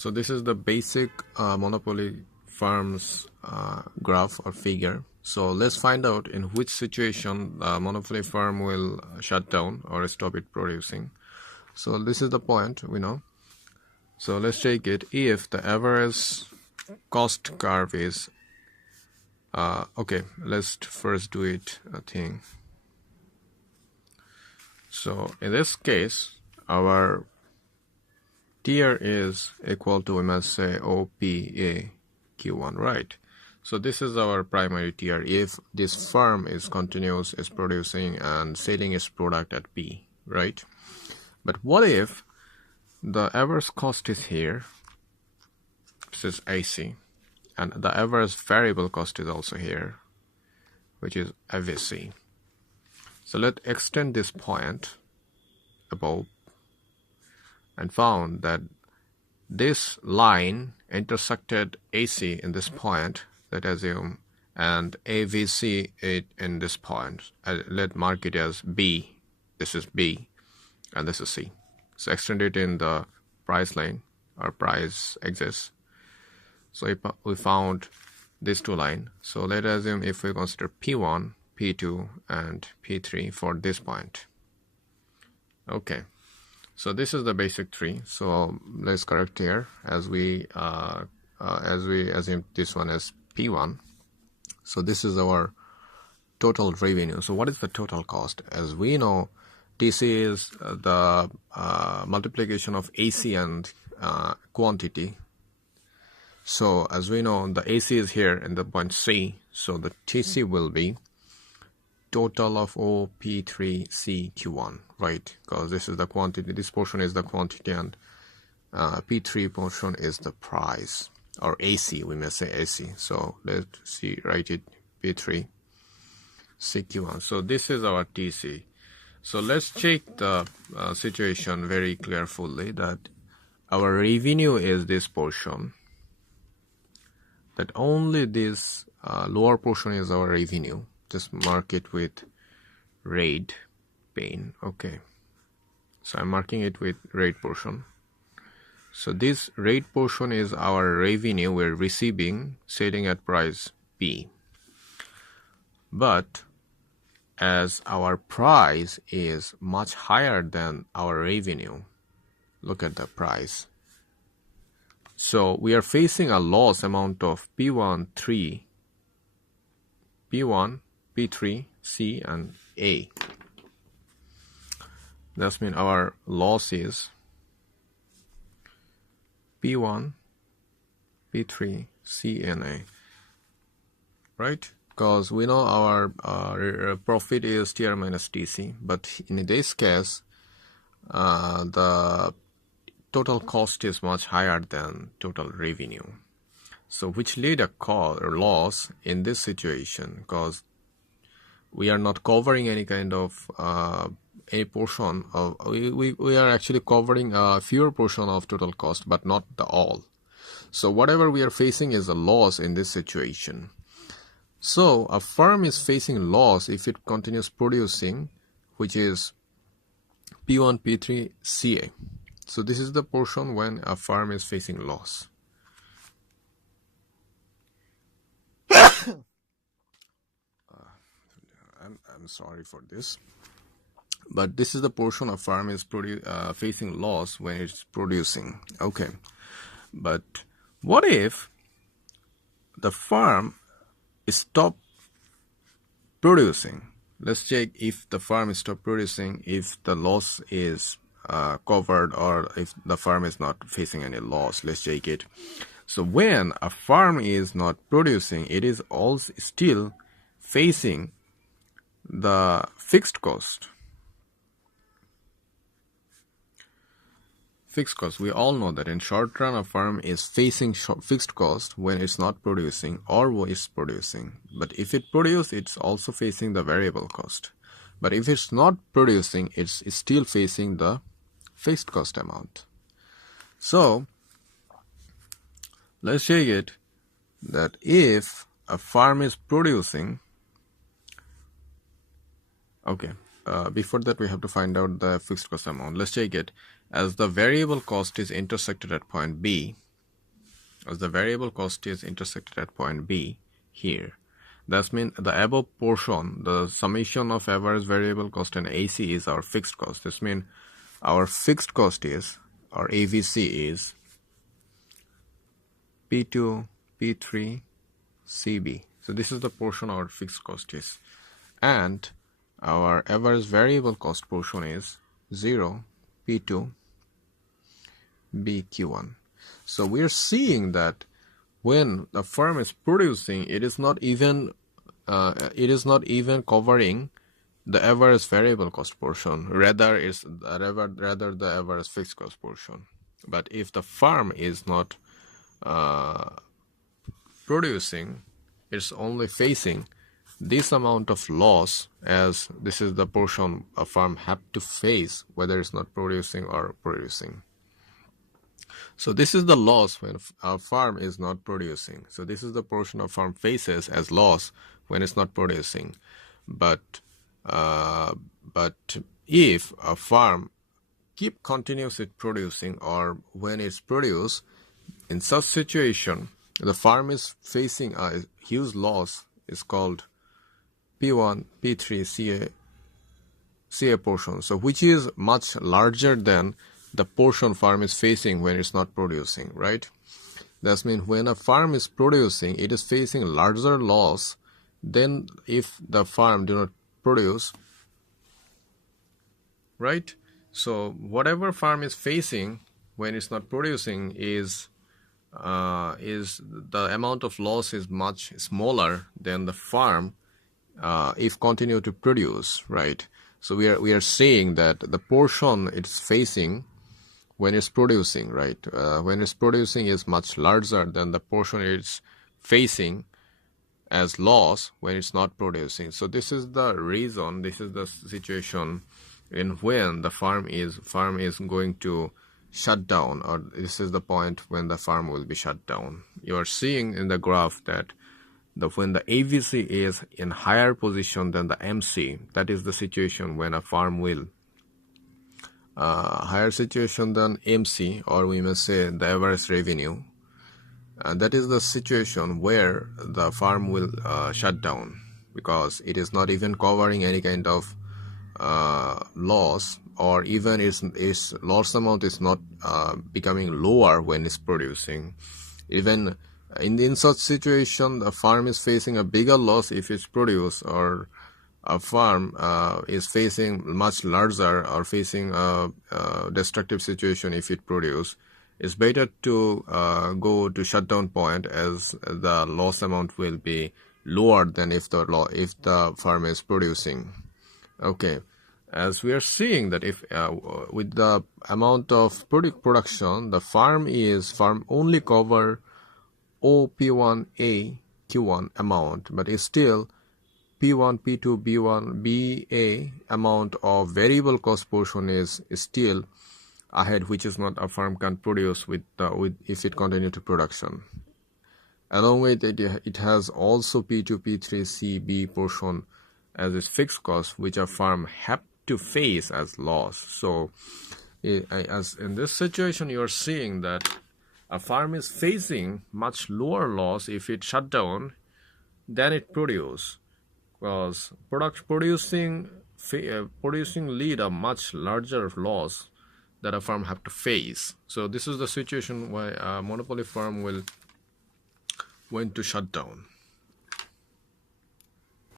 So this is the basic monopoly firm's graph or figure. So let's find out in which situation the monopoly firm will shut down or stop it producing. So this is the point we know. So let's take it if the average cost curve is okay, let's first do it a thing. So in this case, our tier is equal to, we must say, OPA Q1, right? So this is our primary tier if this firm is continuous, is producing and selling its product at P, right? But what if the average cost is here, this is AC, and the average variable cost is also here, which is AVC. So let's extend this point above and found that this line intersected AC in this point, let's assume, and AVC it in this point. Let's mark it as B. This is B and this is C. So extend it in the price line or price axis. So we found these two lines. So let's assume if we consider P1, P2 and P3 for this point. Okay, so this is the basic tree. So let's correct here as we assume this one as P1. So this is our total revenue. So what is the total cost? As we know, TC is the multiplication of AC and quantity. So as we know, the AC is here in the point C. So the TC will be total of OP3CQ1, right? Because this is the quantity, this portion is the quantity, and P3 portion is the price, or AC, we may say AC. So let's see, write it P3CQ1. So this is our TC. So let's check the situation very carefully that our revenue is this portion, that only this lower portion is our revenue. Just mark it with red pen. Okay, so I'm marking it with red portion. So this red portion is our revenue we're receiving selling at price P. But as our price is much higher than our revenue, look at the price. So we are facing a loss amount of P1, 3, P1, P3, C and A. That means our loss is P1, P3, C and A, right? Because we know our profit is TR minus TC, but in this case, the total cost is much higher than total revenue. So which lead a loss in this situation, because we are not covering any kind of a portion of, we are actually covering a fewer portion of total cost, but not the all. So whatever we are facing is a loss in this situation. So a firm is facing loss if it continues producing, which is P1, P3, CA. So this is the portion when a firm is facing loss. I'm sorry for this, but this is the portion a firm is facing loss when it's producing. Okay, but what if the firm stop producing? Let's check if the firm stop producing, if the loss is covered, or if the firm is not facing any loss. Let's check it. So when a firm is not producing, it is also still facing the fixed cost. Fixed cost, we all know that in short run a firm is facing fixed cost when it's not producing or when it's producing. But if it produces, it's also facing the variable cost. But if it's not producing, it's still facing the fixed cost amount. So let's check it that if a firm is producing, okay, before that we have to find out the fixed cost amount. Let's check it. As the variable cost is intersected at point B, as the variable cost is intersected at point B here. That means the above portion, the summation of average variable cost and AC is our fixed cost. This means our fixed cost is, or AVC is, P2, P3, CB. So this is the portion our fixed cost is. And our average variable cost portion is 0, P2, BQ1. So we are seeing that when the firm is producing, it is not even covering the average variable cost portion. Rather the average fixed cost portion. But if the firm is not producing, it's only facing this amount of loss, as this is the portion a firm have to face whether it's not producing or producing. So this is the loss when a firm is not producing. So this is the portion a firm faces as loss when it's not producing. But if a firm keep continuously producing, or when it's produced, in such situation, the firm is facing a huge loss, is called P1, P3, CA portion. So which is much larger than the portion firm is facing when it's not producing, right? That means when a firm is producing, it is facing larger loss than if the firm do not produce, right? So whatever firm is facing when it's not producing is the amount of loss is much smaller than the firm if continue to produce, right? So we are saying that the portion it's facing when it's producing, right? When it's producing is much larger than the portion it's facing as loss when it's not producing. So this is the reason, this is the situation in when the firm is going to shut down, or this is the point when the firm will be shut down. You are seeing in the graph that when the AVC is in higher position than the MC, that is the situation when a firm will higher situation than MC, or we may say the average revenue. That is the situation where the firm will shut down, because it is not even covering any kind of loss, or even its loss amount is not becoming lower when it's producing. Even in such situation, the firm is facing a bigger loss if it's produced, or a firm is facing much larger or facing a destructive situation if it produce. It's better to go to shutdown point, as the loss amount will be lower than if the firm is producing. Okay, as we are seeing that if with the amount of production, the firm only cover OP1A Q1 amount, but it's still P1, P2, B1, BA amount of variable cost portion is still ahead, which is not a firm can produce with if it continue to production. Along with it, it has also P2, P3, C, B portion as its fixed cost, which a firm have to face as loss. So, as in this situation, you are seeing that a firm is facing much lower loss if it shut down than it produce, because producing lead a much larger loss that a firm have to face. So this is the situation why a monopoly firm will went to shut down.